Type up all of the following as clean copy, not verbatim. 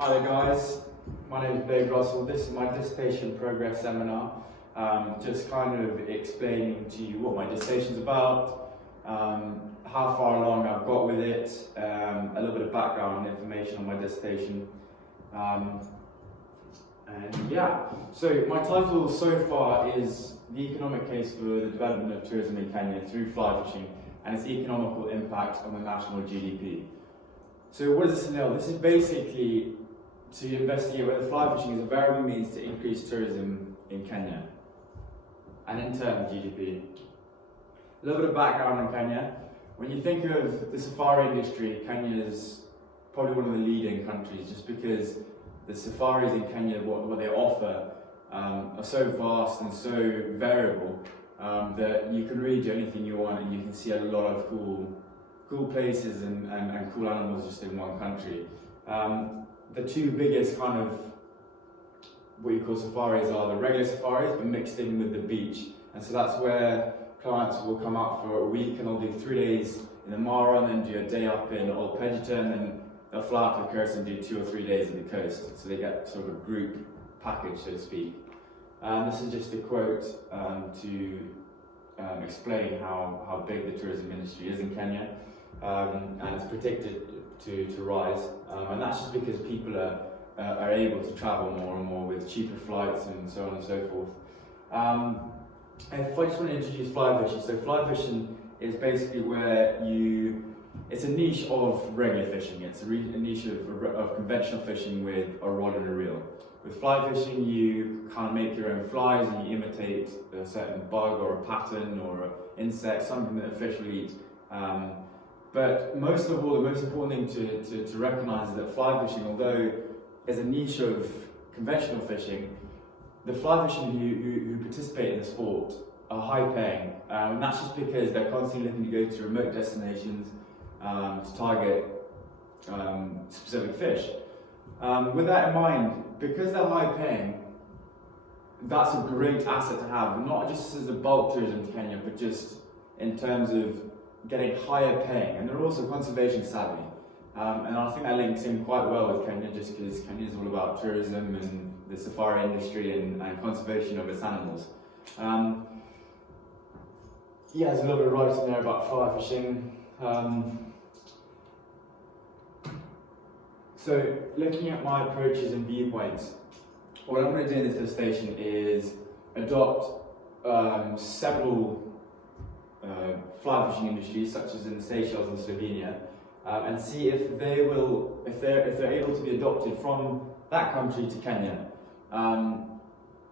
Hi there guys, my name is Dave Russell. This is my dissertation progress seminar. Just kind of explaining to you what my dissertation is about, how far along I've got with it, a little bit of background information on my dissertation. And yeah, so my title so far is The Economic Case for the Development of Tourism in Kenya through Fly Fishing and its Economical Impact on the National GDP. So what does this entail? This is basically to investigate whether fly fishing is a viable means to increase tourism in Kenya and in turn GDP. A little bit of background on Kenya. When you think of the safari industry, Kenya is probably one of the leading countries just because the safaris in Kenya, what they offer, are so vast and so variable that you can really do anything you want and you can see a lot of cool places and cool animals just in one country. The two biggest kind of what you call safaris are the regular safaris but mixed in with the beach, and so that's where clients will come out for a week and they'll do 3 days in the Mara and then do a day up in Old Pejitan, and then they'll fly out to the coast and do 2 or 3 days at the coast, so they get sort of a group package, so to speak. This is just a quote to explain how big the tourism industry is in Kenya, and it's predicted to rise, and that's just because people are able to travel more and more with cheaper flights and so on and so forth. If I just want to introduce fly fishing, so fly fishing is basically where it's a niche of regular fishing, it's a niche of conventional fishing with a rod and a reel. With fly fishing you kind of make your own flies and you imitate a certain bug or a pattern or an insect, something that a fish will eat. But most of all, the most important thing to recognise is that fly fishing, although is a niche of conventional fishing, the fly fishing who participate in the sport are high paying, and that's just because they're constantly looking to go to remote destinations to target specific fish. With that in mind, because they're high paying, that's a great asset to have, not just as a bulk tourism to Kenya, but just in terms of getting higher paying, and they're also conservation savvy. And I think that links in quite well with Kenya, just because Kenya is all about tourism and the safari industry and conservation of its animals. Yeah, there's a little bit of writing there about fly fishing. So, looking at my approaches and viewpoints, what I'm going to do in this dissertation is adopt several fly fishing industries, such as in the Seychelles and Slovenia, and see if they're able to be adopted from that country to Kenya. I'm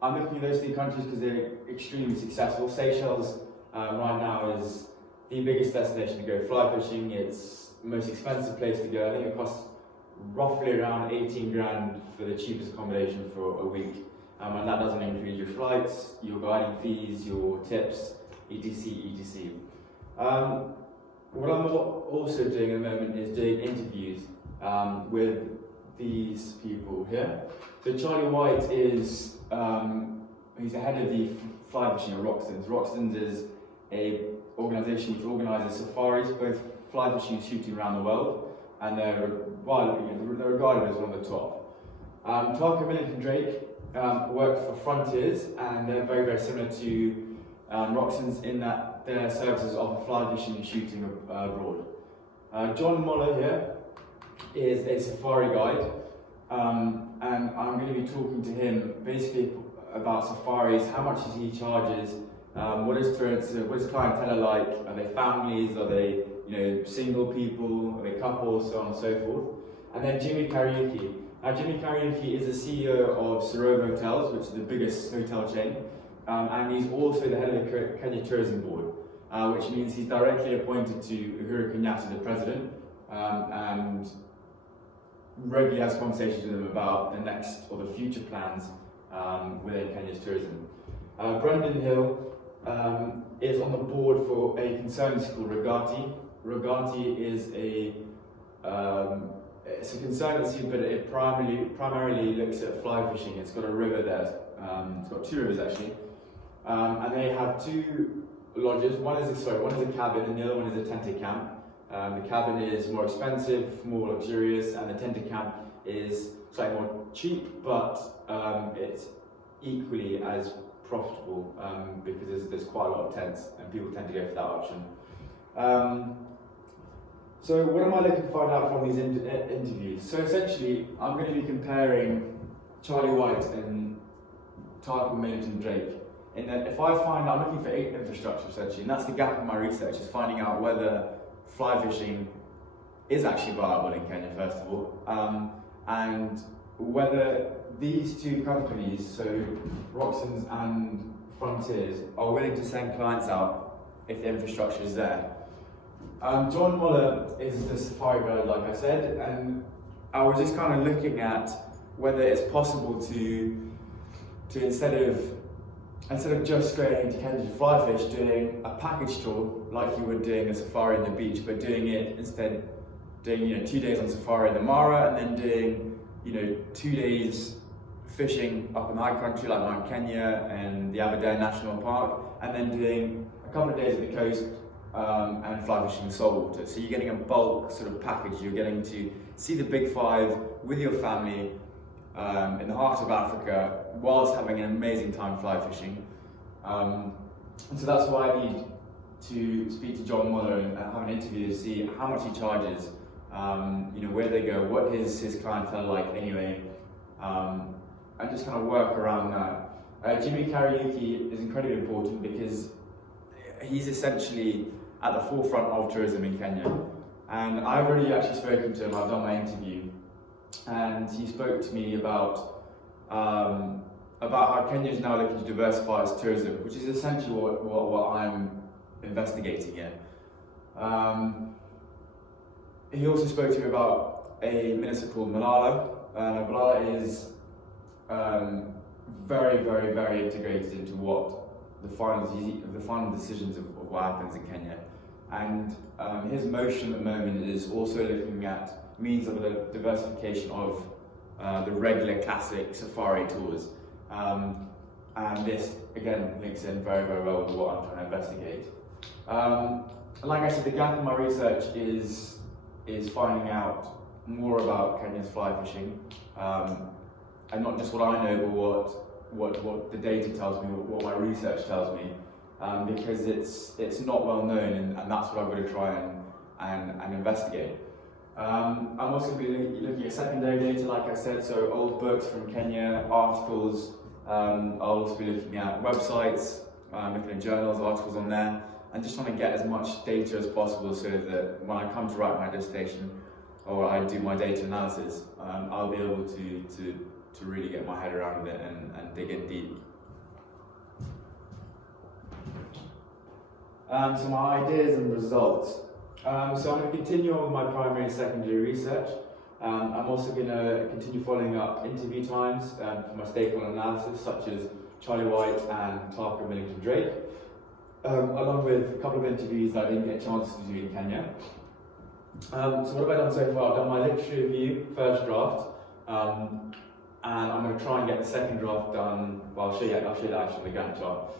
looking at those 3 countries because they're extremely successful. Seychelles right now is the biggest destination to go fly fishing. It's the most expensive place to go. I think it costs roughly around 18 grand for the cheapest accommodation for a week, and that doesn't include your flights, your guiding fees, your tips, etc. What I'm also doing at the moment is doing interviews with these people here. So Charlie White is he's the head of the fly fishing at Roxton's. Roxton's is a organisation which organises safaris, both fly fishing and shooting around the world, and they're regarded as one of the top. Tarka Millington Drake work for Frontiers, and they're very, very similar to Roxton's in that their services offer fly fishing and shooting abroad. John Moller here is a safari guide, and I'm going to be talking to him basically about safaris, how much he charges, what his clientele like, are they families, are they single people, are they couples, so on and so forth. And then Jimmy Kariuki. Jimmy Kariuki is the CEO of Sarova Hotels, which is the biggest hotel chain, and he's also the head of the Kenya Tourism Board, which means he's directly appointed to Uhuru Kenyatta, the president, and regularly has conversations with him about the next or the future plans within Kenya's tourism. Brendan Hill is on the board for a concern called Ragati. Ragati is it's a conservancy, but it primarily looks at fly fishing. It's got a river there. It's got 2 rivers actually, and they have 2 lodges. One is a cabin, and the other one is a tented camp. The cabin is more expensive, more luxurious, and the tented camp is slightly more cheap, but it's equally as profitable because there's quite a lot of tents and people tend to go for that option. So what am I looking to find out from these interviews? So essentially, I'm going to be comparing Charlie White and Tarquin Millington Drake. In that if I find, I'm looking for infrastructure essentially, and that's the gap in my research, is finding out whether fly fishing is actually viable in Kenya, first of all, and whether these two companies, so Roxton's and Frontiers, are willing to send clients out if the infrastructure is there. John Muller is the safari guide, like I said, and I was just kind of looking at whether it's possible to instead of just going into Kenya to fly fish, doing a package tour like you would doing a safari on the beach, but doing it instead, doing 2 days on safari in the Mara, and then doing 2 days fishing up in the high country like Mount Kenya and the Aberdeen National Park, and then doing a couple of days at the coast and fly fishing saltwater. So you're getting a bulk sort of package. You're getting to see the big five with your family in the heart of Africa, whilst having an amazing time fly fishing. And so that's why I need to speak to John Muller and have an interview to see how much he charges, where they go, what his clientele like anyway, and just kind of work around that. Jimmy Kariuki is incredibly important because he's essentially at the forefront of tourism in Kenya. And I've already actually spoken to him, I've done my interview, and he spoke to me about how Kenya is now looking to diversify its tourism, which is essentially what I'm investigating here. He also spoke to me about a minister called Malala. Malala is very, very, very integrated into what the final decisions of what happens in Kenya. And his motion at the moment is also looking at means of the diversification of the regular classic safari tours. And this, again, links in very, very well with what I'm trying to investigate. Like I said, the gap in my research is finding out more about Kenya's fly fishing, and not just what I know, but what the data tells me, what my research tells me, because it's not well known, and that's what I've got to try and investigate. I'm also going to be looking at secondary data, like I said, so old books from Kenya, articles. I'll also be looking at websites, looking at journals, articles on there, and just trying to get as much data as possible so that when I come to write my dissertation or I do my data analysis, I'll be able to really get my head around it and dig in deep. So my ideas and results. So I'm going to continue on with my primary and secondary research. I'm also going to continue following up interview times for my stakeholder analysis, such as Charlie White and Tarquin Millington Drake, along with a couple of interviews that I didn't get a chance to do in Kenya. So what have I done so far? I've done my literature review, first draft, and I'm going to try and get the second draft done. Well, I'll show you that actually on the Gantt chart.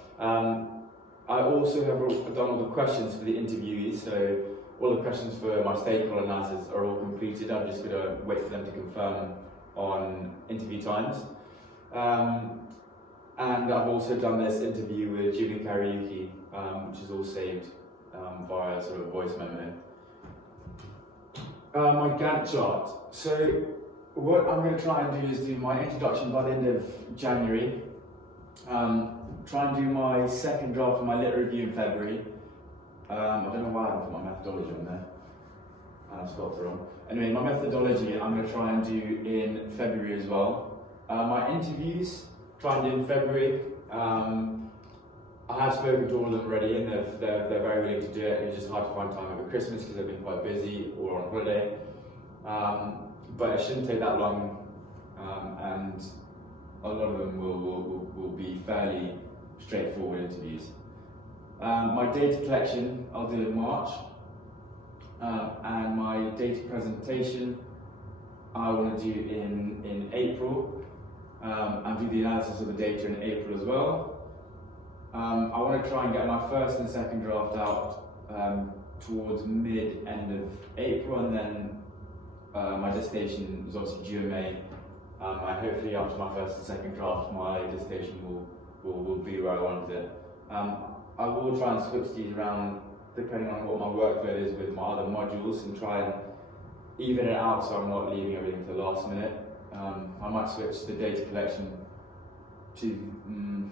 I also have done all the questions for the interviewees, so all the questions for my stakeholder analysis are all completed. I'm just going to wait for them to confirm on interview times. And I've also done this interview with Jimmy Kariuki, which is all saved via sort of voice memo. My Gantt chart. So what I'm going to try and do is do my introduction by the end of January. Try and do my second draft of my lit review in February. I don't know why I haven't put my methodology on there. I've spelled it wrong. Anyway, my methodology I'm going to try and do in February as well. My interviews, try and do in February. I have spoken to all of them already, and they're very willing to do it. It's just hard to find time over Christmas because they've been quite busy or on holiday. But it shouldn't take that long, and a lot of them will be fairly straightforward interviews. My data collection I'll do in March, and my data presentation I want to do in April, and do the analysis of the data in April as well. I want to try and get my first and second draft out towards mid-end of April, and then my dissertation was obviously due in May, and hopefully after my first and second draft, my dissertation will be where I wanted it. I will try and switch these around depending on what my workload is with my other modules and try and even it out so I'm not leaving everything to the last minute. I might switch the data collection to,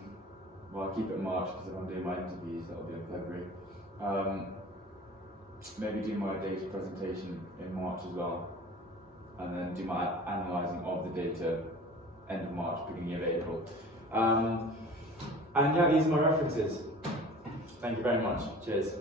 well, I'll keep it in March because if I'm doing my interviews, that'll be in February. Maybe do my data presentation in March as well, and then do my analysing of the data end of March, beginning of April. And yeah, these are my references. Thank you very much. Cheers.